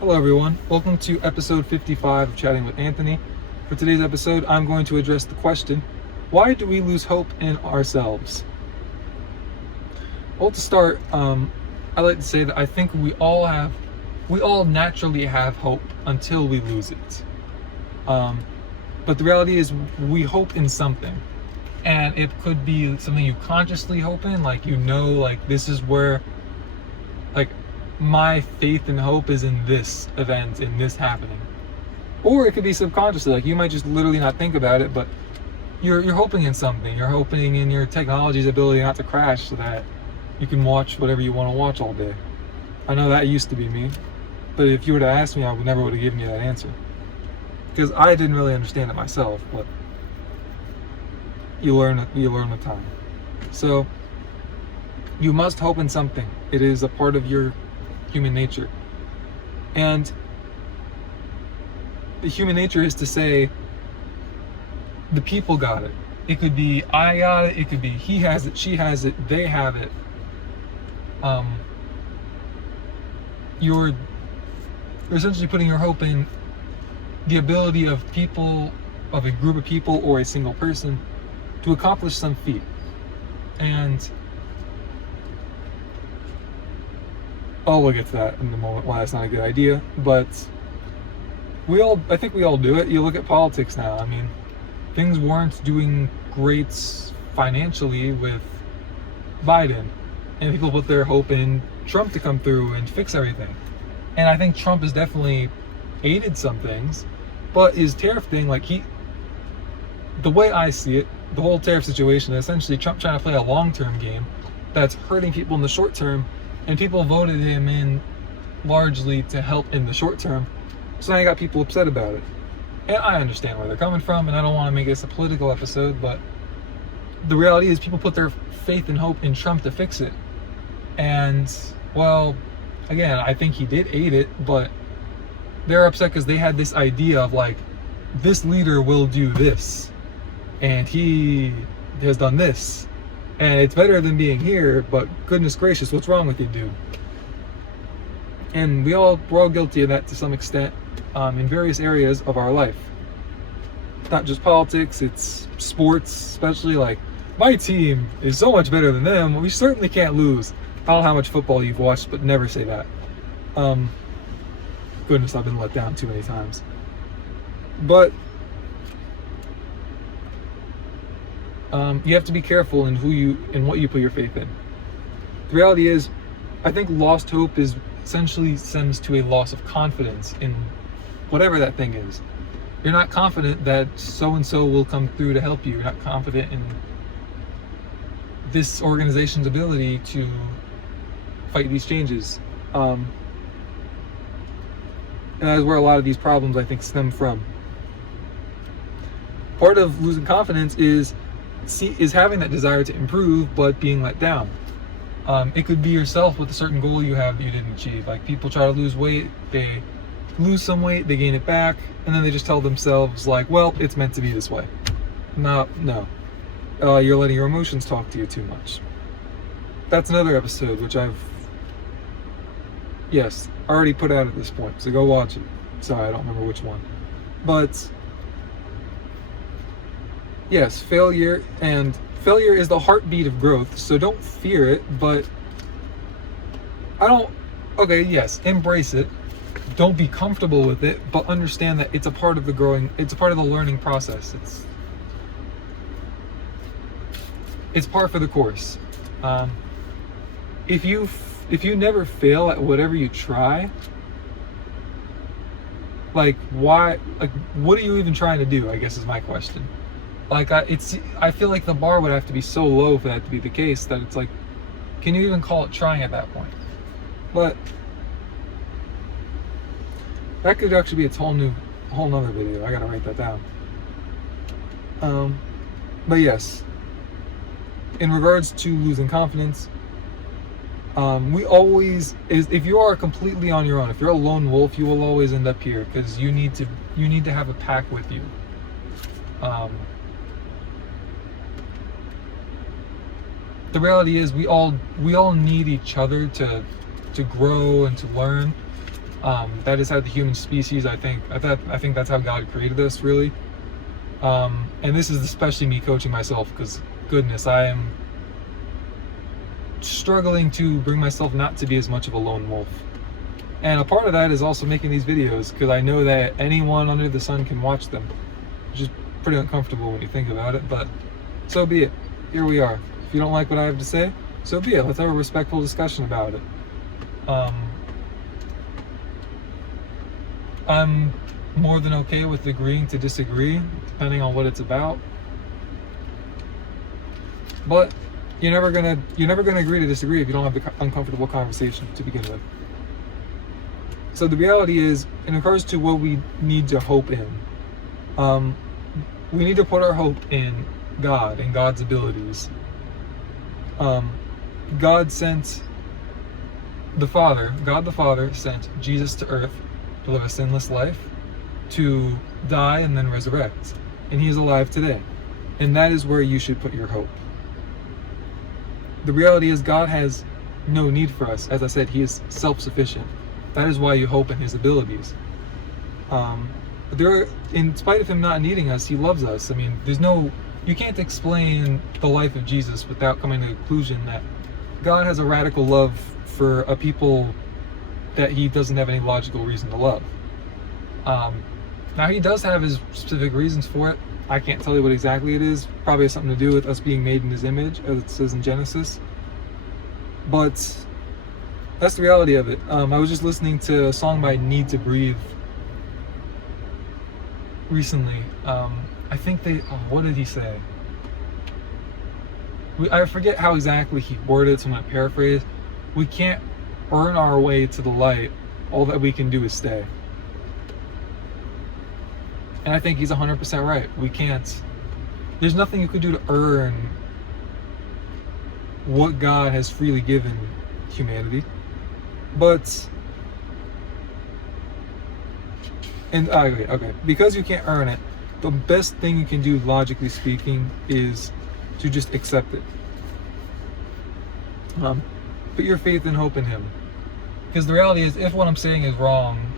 Hello everyone, welcome to episode 55 of Chatting with Anthony. For today's episode, I'm going to address the question, why do we lose hope in ourselves? Well, to start, I like to say that I think we all naturally have hope until we lose it. But the reality is we hope in something. And it could be something you consciously hope in, like this is where, my faith and hope is in this event, in this happening. Or it could be subconsciously, like you might just literally not think about it, but you're hoping in something. You're hoping in your technology's ability not to crash so that you can watch whatever you want to watch all day. I know that used to be me, but if you were to ask me, I never would have given you that answer. Because I didn't really understand it myself, but you learn with time. So you must hope in something. It is a part of your human nature. And the human nature is to say, the people got it. It could be I got it, it could be he has it, she has it, they have it. You're essentially putting your hope in the ability of people, of a group of people or a single person to accomplish some feat. And we'll get to that in a moment why that's not a good idea, but I think we all do it. You look at politics now. I mean, things weren't doing great financially with Biden, and people put their hope in Trump to come through and fix everything. And I think Trump has definitely aided some things, but his tariff thing, the way I see it, the whole tariff situation is essentially Trump trying to play a long-term game that's hurting people in the short term, and people voted him in largely to help in the short term. So now you got people upset about it. And I understand where they're coming from, and I don't want to make this a political episode, but the reality is people put their faith and hope in Trump to fix it. And, well, again, I think he did aid it, but they're upset because they had this idea of this leader will do this, and he has done this, and it's better than being here, but goodness gracious, what's wrong with you, dude? And we're all guilty of that to some extent in various areas of our life. It's not just politics, it's sports, especially my team is so much better than them, we certainly can't lose. I don't know how much football you've watched, but never say that. Goodness, I've been let down too many times. But you have to be careful in what you put your faith in. The reality is, I think lost hope is essentially stems to a loss of confidence in whatever that thing is. You're not confident that so-and-so will come through to help you. You're not confident in this organization's ability to fight these changes. And that's where a lot of these problems, I think, stem from. Part of losing confidence is having that desire to improve, but being let down. It could be yourself with a certain goal you have that you didn't achieve. People try to lose weight, they lose some weight, they gain it back, and then they just tell themselves well, it's meant to be this way. No. You're letting your emotions talk to you too much. That's another episode which I've already put out at this point, so go watch it. Sorry, I don't remember which one. But yes, failure is the heartbeat of growth, so don't fear it, but embrace it. Don't be comfortable with it, but understand that it's a part of it's a part of the learning process. It's par for the course. If you never fail at whatever you try, why? What are you even trying to do, I guess is my question. I feel like the bar would have to be so low for that to be the case that it's can you even call it trying at that point? But that could actually be its whole nother video. I gotta write that down. But yes, in regards to losing confidence, if you are completely on your own, if you're a lone wolf, you will always end up here because you need to have a pack with you. The reality is we all need each other to grow and to learn. That is how the human species, I think that's how God created us, really. And this is especially me coaching myself, because goodness, I am struggling to bring myself not to be as much of a lone wolf. And a part of that is also making these videos, because I know that anyone under the sun can watch them, which is pretty uncomfortable when you think about it, but so be it. Here we are. If you don't like what I have to say, so be it. Let's have a respectful discussion about it. I'm more than okay with agreeing to disagree, depending on what it's about. But you're never gonna agree to disagree if you don't have the uncomfortable conversation to begin with. So the reality is, in regards to what we need to hope in, we need to put our hope in God and God's abilities. God the Father sent Jesus to earth to live a sinless life, to die and then resurrect. And he is alive today. And that is where you should put your hope. The reality is, God has no need for us. As I said, he is self-sufficient. That is why you hope in his abilities. In spite of him not needing us, he loves us. I mean, you can't explain the life of Jesus without coming to the conclusion that God has a radical love for a people that he doesn't have any logical reason to love. Now, he does have his specific reasons for it. I can't tell you what exactly it is. Probably has something to do with us being made in his image, as it says in Genesis. But that's the reality of it. I was just listening to a song by Need to Breathe recently. I think what did he say? I forget how exactly he worded it, so I'm going to paraphrase. We can't earn our way to the light. All that we can do is stay. And I think he's 100% right. We can't. There's nothing you could do to earn what God has freely given humanity. But, okay. Because you can't earn it, the best thing you can do, logically speaking, is to just accept it. Put your faith and hope in him. Because the reality is, if what I'm saying is wrong,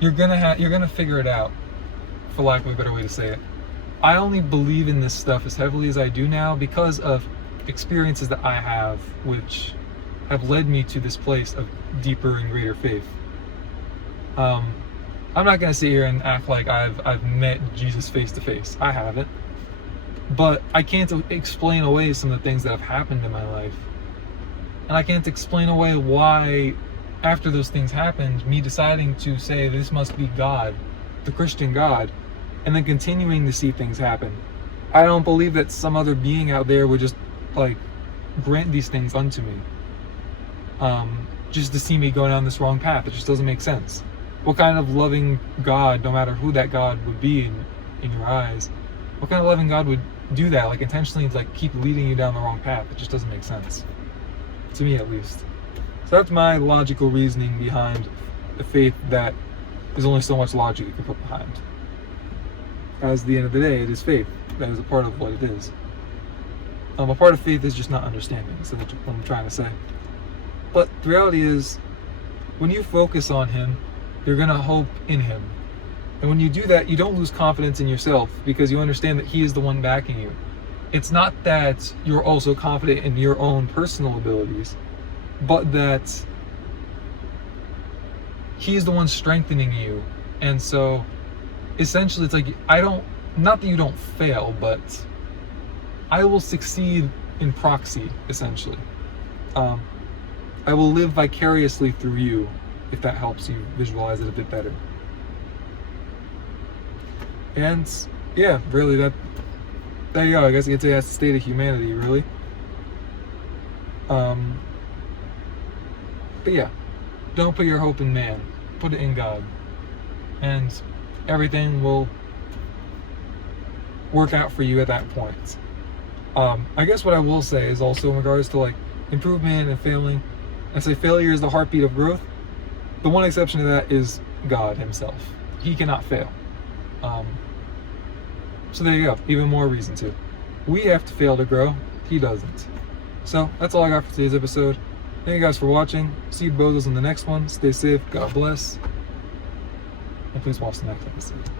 you're gonna figure it out, for lack of a better way to say it. I only believe in this stuff as heavily as I do now because of experiences that I have, which have led me to this place of deeper and greater faith. I'm not gonna sit here and act like I've met Jesus face to face. I haven't. But I can't explain away some of the things that have happened in my life. And I can't explain away why, after those things happened, me deciding to say this must be God, the Christian God, and then continuing to see things happen. I don't believe that some other being out there would just grant these things unto me, just to see me go down this wrong path. It just doesn't make sense. What kind of loving God, no matter who that God would be in your eyes, what kind of loving God would do that, intentionally keep leading you down the wrong path? It just doesn't make sense, to me at least. So that's my logical reasoning behind a faith that there's only so much logic you can put behind. As the end of the day, it is faith. That is a part of what it is. A part of faith is just not understanding, so that's what I'm trying to say. But the reality is, when you focus on him, you're going to hope in him. And when you do that, you don't lose confidence in yourself, because you understand that he is the one backing you. It's not that you're also confident in your own personal abilities, but that he's the one strengthening you. And so essentially it's not that you don't fail, but I will succeed in proxy, essentially. I will live vicariously through you, if that helps you visualize it a bit better. And yeah, really, there you go. I guess you could say that's the state of humanity, really. But yeah, don't put your hope in man. Put it in God. And everything will work out for you at that point. I guess what I will say is also in regards to improvement and failing, I say failure is the heartbeat of growth. The one exception to that is God himself. He cannot fail. So there you go. Even more reason to. We have to fail to grow. He doesn't. So that's all I got for today's episode. Thank you guys for watching. See you bozos in the next one. Stay safe. God bless. And please watch the next episode.